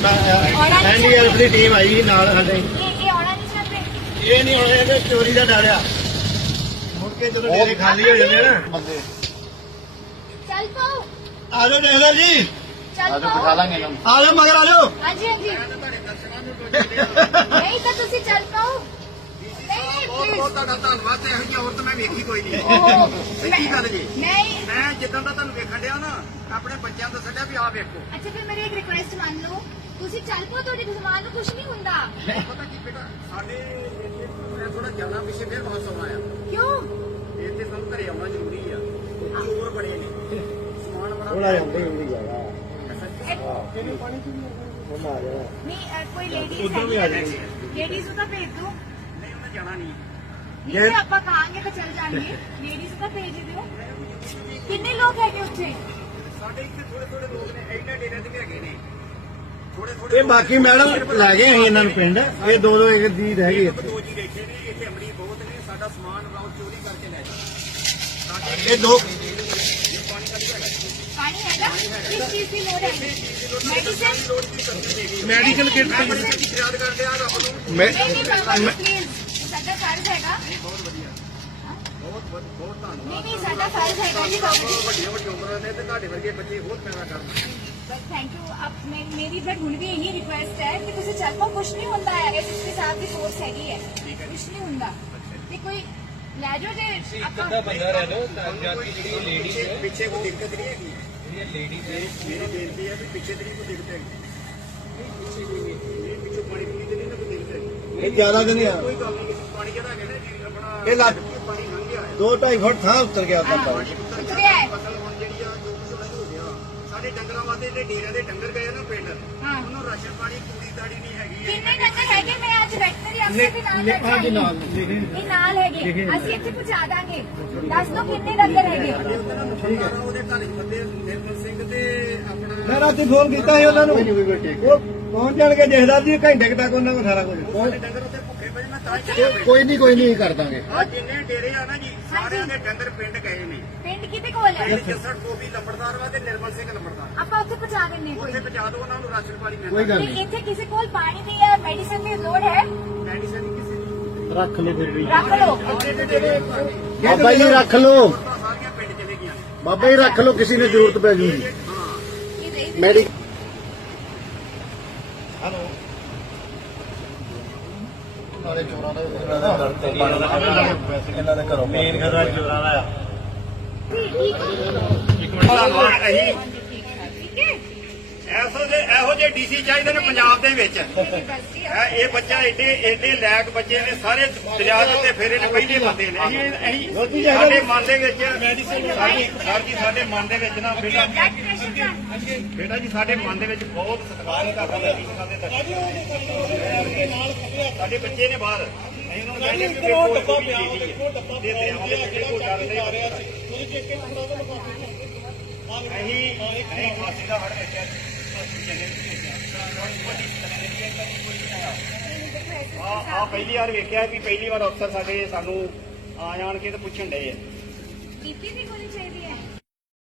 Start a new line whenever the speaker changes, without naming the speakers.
NDRF ਦੀ team ਆਈ ਸੀ ਨਾਲ ਸਾਡੇ।
ਇਹ ਆਉਣਾ ਨਹੀਂ ਚਾਹਤੇ।
ਇਹ ਨਹੀਂ ਹੁਣ ਇਹਦੇ ਚੋਰੀ ਦਾ ਡਰ ਆ। ਮੁੜ ਕੇ ਜਦੋਂ ਡੇਰੇ ਖਾਲੀ ਹੋ ਜਾਂਦੇ ਨਾ ਬੰਦੇ।
ਚੱਲ ਪਾਓ।
ਆ ਜਾਓ ਡੇਲਰ ਜੀ।
ਚੱਲ ਪਾਓ। ਬਿਠਾ
ਲਾਂਗੇ ਇਹਨਾਂ ਨੂੰ। ਆ ਜਾਓ ਮਗਰ ਆ ਜਾਓ।
ਹਾਂਜੀ ਹਾਂਜੀ। ਨਹੀਂ ਤਾਂ ਤੁਸੀਂ ਚੱਲ ਪਾਓ।
ਬਹੁਤ ਬਹੁਤ ਤੁਹਾਡਾ ਧੰਨਵਾਦ ਤੇ ਇਹੋ ਜਿਹੀ ਔਰਤ ਮੈਂ ਵੇਖੀ ਕੋਈ ਨਹੀਂ। ਸੱਚੀ ਗੱਲ ਜੀ।
ਨਹੀਂ
ਮੈਂ ਜਿੱਦਾਂ ਦਾ ਤੁਹਾਨੂੰ ਵੇਖਣ ਡਿਆ ਨਾ ਆਪਣੇ ਬੱਚਿਆਂ ਤੋਂ ਛੱਡਿਆ ਵੀ ਆਹ ਵੇਖੋ।
ਅੱਛਾ ਫਿਰ ਮੇਰੀ ਇੱਕ ਰਿਕੁਐਸਟ ਮੰਨ ਲਓ ਤੁਸੀਂ ਚੱਲ ਪਾਓ ਤੁਹਾਡੇ ਜ਼ਮਾਨ ਨੂੰ ਕੁਝ ਨਹੀਂ ਹੁੰਦਾ।
ਪਤਾ ਕੀ ਬੇਟਾ ਸਾਡੇ ਇੱਥੇ ਥੋੜਾ ਜਾਣਾ ਪਿੱਛੇ ਫਿਰ ਬਹੁਤ ਸਮਾਂ ਆ।
ਕਿਉਂ?
ਇੱਥੇ ਸਾਨੂੰ ਘਰੇ ਆਉਣਾ ਜ਼ਰੂਰੀ ਆ। ਚੋਰ ਬੜੇ ਨੇ ਸਮਾਨ ਬੜਾ
ਉਹਨਾਂ ਦੇ ਹੁੰਦੇ ਹੁੰਦੀ ਜਾਗਾ।
ਨਹੀਂ ਕੋਈ ਲੇਡੀਜ਼
ਉੱਧਰ ਵੀ ਆ ਜਾਣਗੇ।
ਲੇਡੀਜ਼ ਨੂੰ ਤਾਂ ਭੇਜ ਦਿਓ।
ਨਹੀਂ ਉਹਨੇ ਜਾਣਾ ਨਹੀਂ।
ਜੇ ਆਪਾਂ ਕਹਾਂਗੇ ਤਾਂ ਚੱਲ ਜਾਣਗੇ। ਲੇਡੀਜ਼ ਤਾਂ ਭੇਜ ਦਿਓ। ਕਿੰਨੇ ਲੋਕ ਹੈਗੇ ਉੱਥੇ?
ਸਾਡੇ ਇੱਥੇ ਥੋੜੇ ਥੋੜੇ ਲੋਕ ਨੇ ਇਹਨਾਂ ਡੇਰਿਆਂ ਤੇ ਵੀ ਹੈਗੇ ਨੇ ਥੋੜੇ ਥੋੜੇ।
ਇਹ ਬਾਕੀ ਮੈਡਮ ਲੈ ਗਏ ਅਸੀਂ ਇਹਨਾਂ ਨੂੰ ਪਿੰਡ। ਇਹ ਦੋ ਦੋ ਇੱਕ ਦੀ ਰਹਿ ਗਈ ਇੱਥੇ।
ਦੋ ਜੀ ਬੈਠੇ ਨੇ ਇੱਥੇ ਅਮਰੀ ਬਹੁਤ ਨੇ ਸਾਡਾ ਸਮਾਨ ਰਾਉ ਚੋਰੀ ਕਰਕੇ ਲੈ ਜਾਂਦੇ।
ਇਹ ਦੋ
ਪਾਣੀ ਹੈਗਾ? ਕਿਸ ਚੀਜ਼ ਦੀ ਲੋੜ ਹੈ? ਮੈਡੀਸਨ?
ਮੈਡੀਕਲ ਕਿੱਟ
ਯਾਦ ਕਰਦੇ ਆ ਰੱਬ ਨੂੰ।
ਨਹੀਂ ਬਾਬਾ ਜੀ ਪਲੀਜ਼ ਸਾਡਾ ਫਰਜ਼ ਹੈਗਾ।
ਬਹੁਤ ਵਧੀਆ ਬਹੁਤ ਧੰਨਵਾਦ।
ਨਹੀਂ ਸਾਡਾ ਫਰਜ਼ ਹੈਗਾ ਜੀ ਬਾਬਾ ਜੀ।
ਵੱਡੀਆਂ ਵੱਡੀਆਂ ਉਮਰਾਂ ਦੇ ਤੇ ਤੁਹਾਡੇ ਵਰਗੇ ਬੱਚੇ ਹੋਰ ਪੈਦਾ ਕਰਨ।
बस थैंक यू। अब मेरी बट हुण भी यही रिक्वेस्ट है कि तुझे चल पाओ। कुछ नहीं होता है अगर इसके साथ भी सोच हैगी है कुछ नहीं होता ते कोई ले जाओ जे
ਅੱਧਾ ਬੰਦਾ ਰਹਿ ਲੋ ਜਾਤੀ ਜਿਹੜੀ ਲੇਡੀਜ਼ ਹੈ
ਪਿੱਛੇ ਕੋਈ ਦਿੱਕਤ ਨਹੀਂ ਹੈਗੀ।
ਜਿਹੜੀ ਲੇਡੀਜ਼ ਹੈ
ਮੇਰੀ ਬੇਨਤੀ ਹੈ ਕਿ ਪਿੱਛੇ ਤੇਰੀ ਕੋਈ ਦਿੱਕਤ ਹੈਗੀ। ਇਹ ਪਿੱਛੋਂ ਪਾਣੀ ਪੀਣੀ ਤੇ ਨਹੀਂ ਨਾ ਕੋਈ ਦਿੱਕਤ ਹੈਗੀ।
ਇਹ ਜ਼ਿਆਦਾ ਦਿਨ ਆ।
ਕੋਈ ਗੱਲ ਨਹੀਂ ਪਾਣੀ ਜਿਹੜਾ ਹੈਗਾ ਨਾ ਜੀ ਆਪਣਾ
ਇਹ ਲੱਗ
ਪਾਣੀ ਲੰਘ ਗਿਆ ਹੈ।
2-2.5 ਫੁੱਟ ਥਾਂ ਉੱਤਰ ਗਿਆ ਤਾਂ ਪਾਣੀ।
उतरे है।
ਫਸਲ ਹੁਣ ਜਿਹੜੀ ਆ ਜੋ ਕੁਝ ਹੋ ਗਿਆ ਸਾਡੇ ਡੰਗਰਾਂ ਵਾਸਤੇ ਜਿਹੜੇ ਡੇਰਿਆਂ ਦੇ ਡੰਗਰ ਗਏ ਨਾ ਪਿੰਡ
हाँ
ਉਹਨੂੰ ਰਾਸ਼ਨ ਪਾਣੀ ਪੂਰੀ ਦਾੜੀ ਨਹੀਂ ਹੈਗੀ।
किन्ने डंगर हैगे मैं आज वेटनरी अफसर भी नाल रख
ਹਾਂਜੀ
रही
ਨਾਲ
हूं।
ਲਿਖੇ
ये नाल हैगे ਅਸੀਂ ਇੱਥੇ ਪਹੁੰਚਾ ਦਾਂਗੇ। ਦੱਸ ਦੋ ਕਿੰਨੇ ਡੰਗਰ ਹੈਗੇ?
ਠੀਕ ਹੈ ਉਹਦੇ ਘਰ ਹੀ ਬੰਦੇ ਨਿਰਮਲ ਸਿੰਘ ਤੇ ਆਪਣਾ
ਮੈਂ ਰਾਤੀ ਫੋਨ ਕੀਤਾ ਸੀ ਉਹਨਾਂ ਨੂੰ। ਉਹ ਪਹੁੰਚ ਜਾਣਗੇ ਜਹਦਾਰ ਜੀ ਘੰਟੇ ਤੱਕ ਉਹਨਾਂ ਕੋਲ ਸਾਰਾ ਕੁਝ।
ਸਾਡੇ ਡੰਗਰ ਉੱਤੇ ਭੁੱਖੇ ਪਏ ਮੈਂ ਤਾਂ ਹੀ ਚੱਲਿਆ ਪਿੰਡ।
ਕੋਈ ਨਹੀਂ ਕਰ ਦਾਂਗੇ।
ਆ ਜਿੰਨੇ ਡੇਰੇ ਆ ਨਾ ਜੀ ਸਾਰਿਆਂ ਦੇ ਡੰਗਰ ਪਿੰਡ ਗਏ ਨੇ।
ਪਿੰਡ ਕਿਤੇ ਕੋਲ ਹੈ?
ਪਿੰਡ ਜੱਸੜ ਗੋਬੀ ਲੰਬੜਦਾਰ ਵਾ ਤੇ ਨਿਰਮਲ ਸਿੰਘ ਲੰਬੜਦਾਰ।
ਆਪਾਂ ਉੱਥੇ ਪਹੁੰਚਾ ਦਿੰਨੇ ਕੋਈ।
ਉੱਥੇ ਪਹੁੰਚਾ ਦਿਓ ਉਹਨਾਂ ਨੂੰ ਰਾਸ਼ਨ ਪਾਣੀ
ਕੋਈ
ਮਿਲਦਾ।
ਗੱਲ
ਨਹੀਂ ਇੱਥੇ ਕਿਸੇ ਕੋਲ ਪਾਣੀ ਦੀ ਜਾਂ ਮੈਡੀਸਨ ਦੀ ਲੋੜ ਹੈ?
ਮੈਡੀਸਨ ਹੀ ਕਿਸੇ ਦੀ
ਰੱਖ ਲਓ ਫਿਰ ਵੀ।
ਰੱਖ ਲਓ।
ਅੱਗੇ ਦੇ ਡੇਰੇ
ਬਾਬਾ ਜੀ ਰੱਖ ਲਓ।
ਔਰਤਾਂ ਸਾਰੀਆਂ ਪਿੰਡ ਚਲੇ ਗਈਆਂ ਨੇ।
ਬਾਬਾ ਜੀ ਰੱਖ ਲਓ ਕਿਸੇ ਨੇ ਜ਼ਰੂਰਤ ਪੈ ਜੂਗੀ।
ਹਾਂ
ਮੈਡੀ ਹਲੋ ਨਾਲੇ ਚੋਰਾਂ ਦਾ ਇਹਨਾਂ ਦੇ ਘਰੋਂ ਮੇਨ ਖਤਰਾ ਚੋਰਾਂ ਦਾ ਆ।
ਠੀਕ
ਧੰਨਵਾਦ ਅਸੀਂ
ਹੈ।
ਇਹੋ ਜਿਹੇ ਡੀਸੀ ਚਾਹੀਦੇ ਨੇ ਪੰਜਾਬ ਦੇ ਵਿੱਚ।
ਬਸ ਜੀ
ਇਹ ਬੱਚਾ ਏਡੇ ਲਾਇਕ ਬੱਚੇ ਨੇ ਸਾਰੇ ਦਰਿਆ ਦੇ ਉੱਤੇ ਫੇਰੇ ਨੇ ਪਹਿਲੇ ਬੰਦੇ ਨੇ। ਅਸੀਂ ਸਾਡੇ ਮਨ ਦੇ ਵਿੱਚ ਸਰ ਜੀ ਸਾਡੇ ਮਨ ਦੇ ਵਿੱਚ ਨਾ ਬੇਟਾ ਜੀ ਸਾਡੇ ਮਨ ਦੇ ਵਿੱਚ ਬਹੁਤ ਸਤਿਕਾਰ ਹੈ ਤੁਹਾਡਾ ਸਾਡੇ ਬੱਚੇ ਨੇ ਬਾਹਰ ਅਸੀਂ ਉਹਨਾਂ ਨੂੰ ਕਹਿੰਦੇ ਕਿ ਕੋਈ ਡੱਬਾ ਪਿਆ ਦੇਖੋ ਦੇ ਦਰਿਆਵਾਂ ਦੇ ਕਿਹੜੇ ਕੋ ਡਰਦੇ ਅਸੀਂ ਫਾਸੀ ਦਾ ਹੜ ਵੇਖਿਆ ਆ ਪਹਿਲੀ ਵਾਰ ਵੇਖਿਆ ਵੀ ਪਹਿਲੀ ਵਾਰ ਅਫਸਰ ਸਾਡੇ ਸਾਨੂੰ ਆ ਜਾਣ ਕੇ ਤੇ ਪੁੱਛਣ ਡਏ ਆ।
ਕੀਤੀ ਵੀ ਹੋਣੀ ਚਾਹੀਦੀ